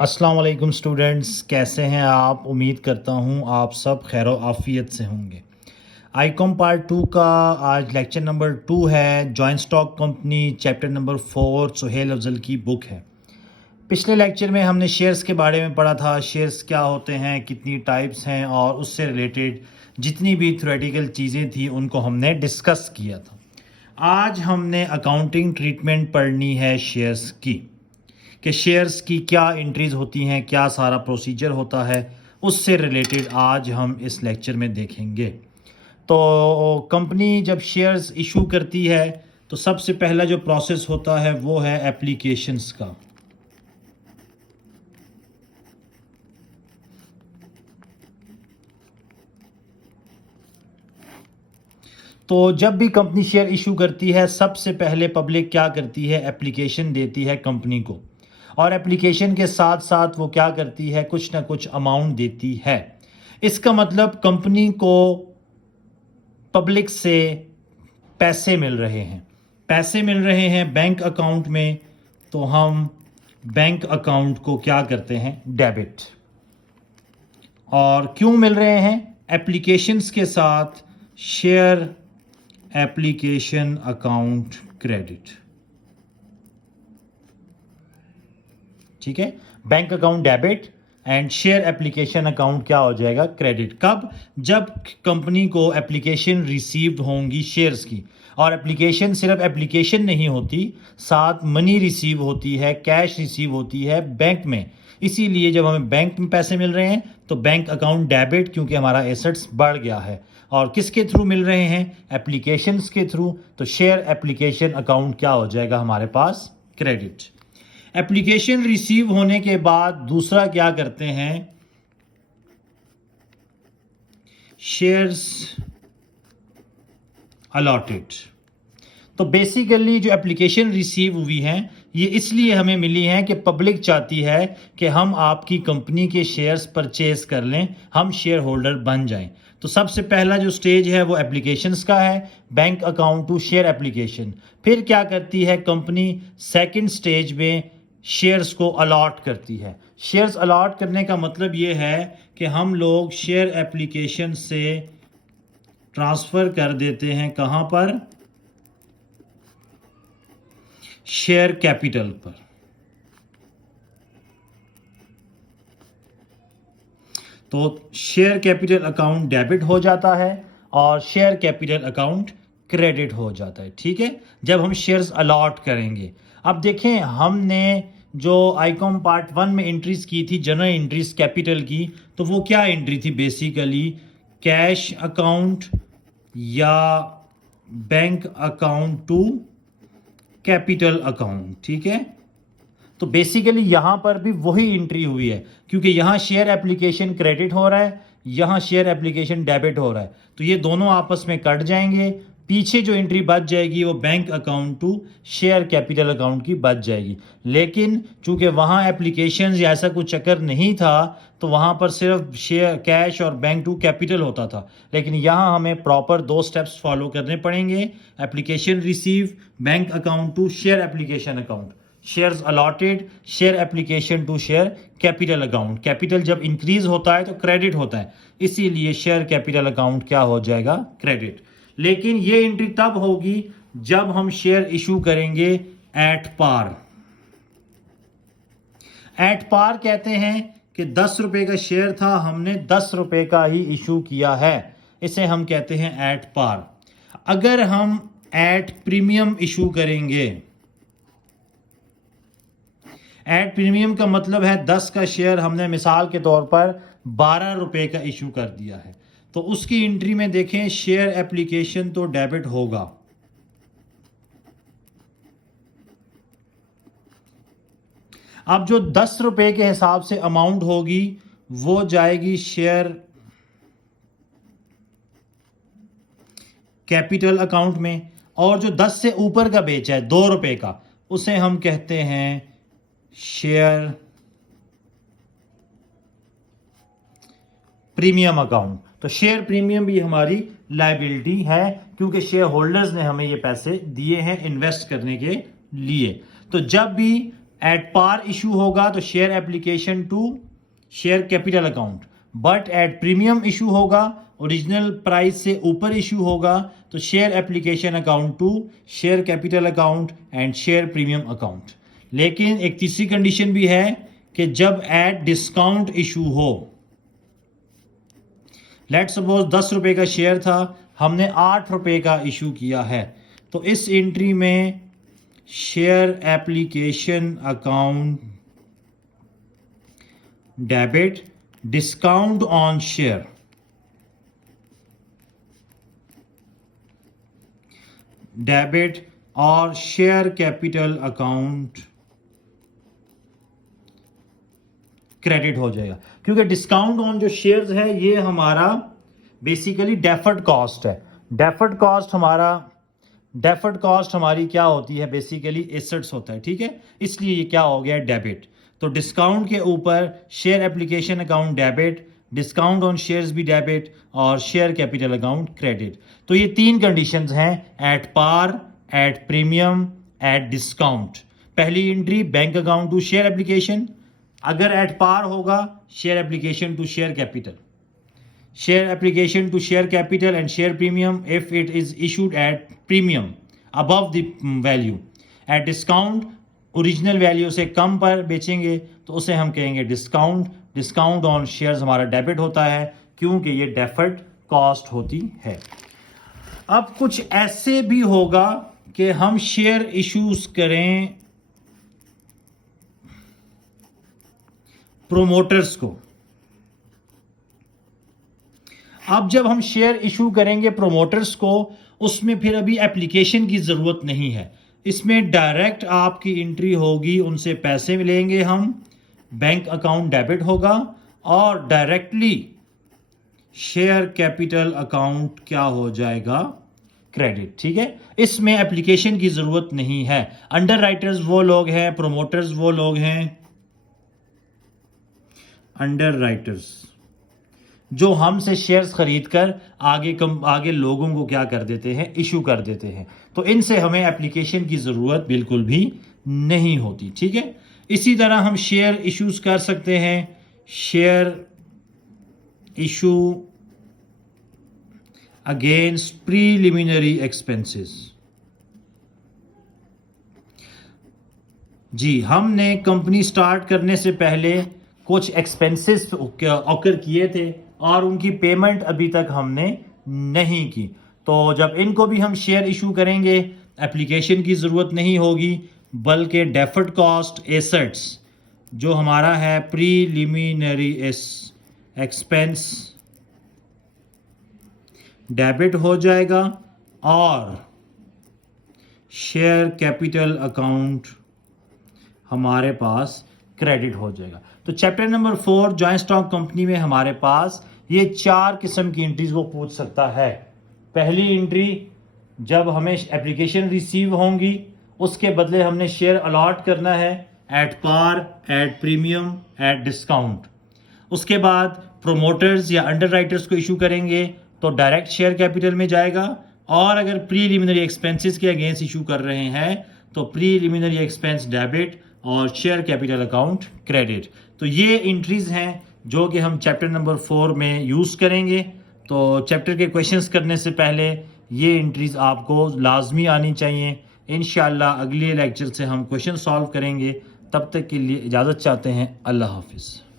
अस्सलाम वालेकुम स्टूडेंट्स, कैसे हैं आप? उम्मीद करता हूँ आप सब खैर आफियत से होंगे। आईकॉम पार्ट 2 का आज लेक्चर नंबर 2 है। Joint stock company chapter number 4 Suhail Afzal की बुक है। पिछले लेक्चर में हमने शेयर्स के बारे में पढ़ा था। शेयर्स क्या होते हैं, कितनी टाइप्स हैं और उससे रिलेटेड जितनी भी थ्योरेटिकल चीज़ें थी उनको हमने डिस्कस किया था। आज हमने अकाउंटिंग ट्रीटमेंट पढ़नी है शेयर्स की, कि शेयर्स की क्या एंट्रीज होती हैं, क्या सारा प्रोसीजर होता है, उससे रिलेटेड आज हम इस लेक्चर में देखेंगे। तो कंपनी जब शेयर्स इशू करती है तो सबसे पहला जो प्रोसेस होता है वो है एप्लीकेशंस का। तो जब भी कंपनी शेयर इशू करती है सबसे पहले पब्लिक क्या करती है, एप्लीकेशन देती है कंपनी को, और एप्लीकेशन के साथ साथ वो क्या करती है, कुछ ना कुछ अमाउंट देती है। इसका मतलब कंपनी को पब्लिक से पैसे मिल रहे हैं, पैसे मिल रहे हैं बैंक अकाउंट में, तो हम बैंक अकाउंट को क्या करते हैं, डेबिट। और क्यों मिल रहे हैं, एप्लीकेशंस के साथ शेयर एप्लीकेशन अकाउंट क्रेडिट। ठीक है, bank account debit and share application account क्या हो जाएगा, क्रेडिट। कब? जब कंपनी को एप्लीकेशन रिसीव्ड होंगी शेयर्स की, और एप्लीकेशन सिर्फ एप्लीकेशन नहीं होती, साथ मनी रिसीव होती है, कैश रिसीव होती है बैंक में। इसीलिए जब हमें बैंक में पैसे मिल रहे हैं तो बैंक अकाउंट डेबिट, क्योंकि हमारा एसेट्स बढ़ गया है। और किसके थ्रू मिल रहे हैं, एप्लीकेशंस के थ्रू, तो शेयर एप्लीकेशन अकाउंट क्या हो जाएगा हमारे पास, क्रेडिट। एप्लीकेशन रिसीव होने के बाद दूसरा क्या करते हैं, शेयर्स अलॉटेड। तो बेसिकली जो एप्लीकेशन रिसीव हुई है ये इसलिए हमें मिली है कि पब्लिक चाहती है कि हम आपकी कंपनी के शेयर्स परचेज कर लें, हम शेयर होल्डर बन जाएं। तो सबसे पहला जो स्टेज है वो एप्लीकेशंस का है, bank account to share application. फिर क्या करती है कंपनी, सेकंड स्टेज में शेयर्स को अलॉट करती है। शेयर्स अलॉट करने का मतलब ये है कि हम लोग शेयर एप्लीकेशन से ट्रांसफ़र कर देते हैं कहाँ पर, शेयर कैपिटल पर। तो शेयर कैपिटल अकाउंट डेबिट हो जाता है और शेयर कैपिटल अकाउंट क्रेडिट हो जाता है। ठीक है, जब हम शेयर्स अलॉट करेंगे। अब देखें, हमने जो आईकॉम पार्ट 1 में एंट्रीज की थी, जनरल एंट्रीज कैपिटल की, तो वो क्या एंट्री थी, बेसिकली कैश अकाउंट या bank account to capital account. ठीक है, तो बेसिकली यहां पर भी वही एंट्री हुई है, क्योंकि यहां शेयर एप्लीकेशन क्रेडिट हो रहा है, यहां शेयर एप्लीकेशन डेबिट हो रहा है, तो ये दोनों आपस में कट जाएंगे। पीछे जो एंट्री बच जाएगी वो bank account to share capital account की बच जाएगी। लेकिन चूंकि वहां एप्लीकेशन या ऐसा कुछ चक्कर नहीं था, तो वहां पर सिर्फ शेयर कैश और बैंक टू कैपिटल होता था। लेकिन यहां हमें प्रॉपर 2 स्टेप्स फॉलो करने पड़ेंगे, application receive, bank account to share application account, shares allotted, share application to share capital account. Capital जब इंक्रीज होता है तो क्रेडिट होता है, इसीलिए शेयर कैपिटल अकाउंट क्या हो जाएगा, क्रेडिट। लेकिन ये एंट्री तब होगी जब हम शेयर इशू करेंगे एट पार। एट पार कहते हैं कि 10 रुपए का शेयर था, हमने 10 रुपए का ही इशू किया है, इसे हम कहते हैं एट पार। अगर हम एट प्रीमियम इशू करेंगे, एट प्रीमियम का मतलब है 10 का शेयर हमने मिसाल के तौर पर 12 रुपए का इशू कर दिया है, तो उसकी एंट्री में देखें शेयर एप्लीकेशन तो डेबिट होगा। अब जो 10 रुपए के हिसाब से अमाउंट होगी वो जाएगी शेयर कैपिटल अकाउंट में, और जो 10 से ऊपर का बेचा है 2 रुपए का, उसे हम कहते हैं शेयर प्रीमियम अकाउंट। तो शेयर प्रीमियम भी हमारी लायबिलिटी है, क्योंकि शेयर होल्डर्स ने हमें ये पैसे दिए हैं इन्वेस्ट करने के लिए। तो जब भी एट पार इशू होगा तो share application to share capital account, but at premium issue होगा, ओरिजिनल प्राइस से ऊपर इशू होगा तो share application account to share capital account and share premium account. लेकिन एक तीसरी कंडीशन भी है कि जब एट डिस्काउंट इशू हो, लेट सपोज 10 रुपए का शेयर था, हमने 8 रुपए का इशू किया है, तो इस एंट्री में share application account debit discount on share, debit और शेयर कैपिटल अकाउंट क्रेडिट हो जाएगा, क्योंकि डिस्काउंट ऑन जो शेयर्स है ये हमारा बेसिकली डेफर्ड कॉस्ट है। डेफर्ड कॉस्ट हमारी क्या होती है, बेसिकली एसेट्स होता है, ठीक है, इसलिए ये क्या हो गया डेबिट। तो डिस्काउंट के ऊपर share application account debit, discount on shares भी डेबिट और शेयर कैपिटल अकाउंट क्रेडिट। तो ये 3 कंडीशंस हैं, at par, at premium, at discount. पहली entry bank account to share application, अगर एट पार होगा share application to share capital, share application to share capital and share premium if it is issued at premium above the value. At discount original value से कम पर बेचेंगे तो उसे हम कहेंगे डिस्काउंट। डिस्काउंट ऑन शेयर्स हमारा डेबिट होता है क्योंकि ये डेफर्ड कॉस्ट होती है। अब कुछ ऐसे भी होगा कि हम शेयर इश्यूज करें प्रोमोटर्स को। अब जब हम शेयर इशू करेंगे प्रोमोटर्स को, उसमें फिर अभी एप्लीकेशन की जरूरत नहीं है, इसमें डायरेक्ट आपकी एंट्री होगी, उनसे पैसे मिलेंगे, हम बैंक अकाउंट डेबिट होगा और डायरेक्टली शेयर कैपिटल अकाउंट क्या हो जाएगा, क्रेडिट। ठीक है, इसमें एप्लीकेशन की जरूरत नहीं है। अंडर राइटर्स वो लोग हैं, प्रोमोटर्स वो लोग हैं, अंडर राइटर्स जो हमसे शेयर्स खरीदकर आगे लोगों को क्या कर देते हैं, इशू कर देते हैं। तो इनसे हमें एप्लीकेशन की जरूरत बिल्कुल भी नहीं होती। ठीक है, इसी तरह हम शेयर इश्यूज कर सकते हैं, share issue against preliminary expenses. जी, हमने कंपनी स्टार्ट करने से पहले कुछ एक्सपेंसेस ऑकर किए थे और उनकी पेमेंट अभी तक हमने नहीं की, तो जब इनको भी हम शेयर इशू करेंगे एप्लीकेशन की ज़रूरत नहीं होगी, बल्कि डेफर्ड कॉस्ट एसेट्स जो हमारा है प्रीलिमिनरी एक्सपेंस डेबिट हो जाएगा और शेयर कैपिटल अकाउंट हमारे पास क्रेडिट हो जाएगा। तो chapter number 4 joint stock company में हमारे पास ये 4 किस्म की एंट्रीज को पूछ सकता है। पहली एंट्री, जब हमें एप्लीकेशन रिसीव होंगी उसके बदले हमने शेयर अलॉट करना है at par, at premium, at discount. उसके बाद प्रोमोटर्स या अंडर राइटर्स को इशू करेंगे तो डायरेक्ट शेयर कैपिटल में जाएगा, और अगर प्रीलिमिनरी एक्सपेंसेस के अगेंस्ट इशू कर रहे हैं तो प्रीलिमिनरी एक्सपेंस डेबिट और शेयर कैपिटल अकाउंट क्रेडिट। तो ये एंट्रीज हैं जो कि हम चैप्टर नंबर 4 में यूज़ करेंगे। तो चैप्टर के क्वेश्चंस करने से पहले ये एंट्रीज आपको लाजमी आनी चाहिए। इंशाल्लाह अगले लेक्चर से हम क्वेश्चन सॉल्व करेंगे। तब तक के लिए इजाज़त चाहते हैं। अल्लाह हाफिज़।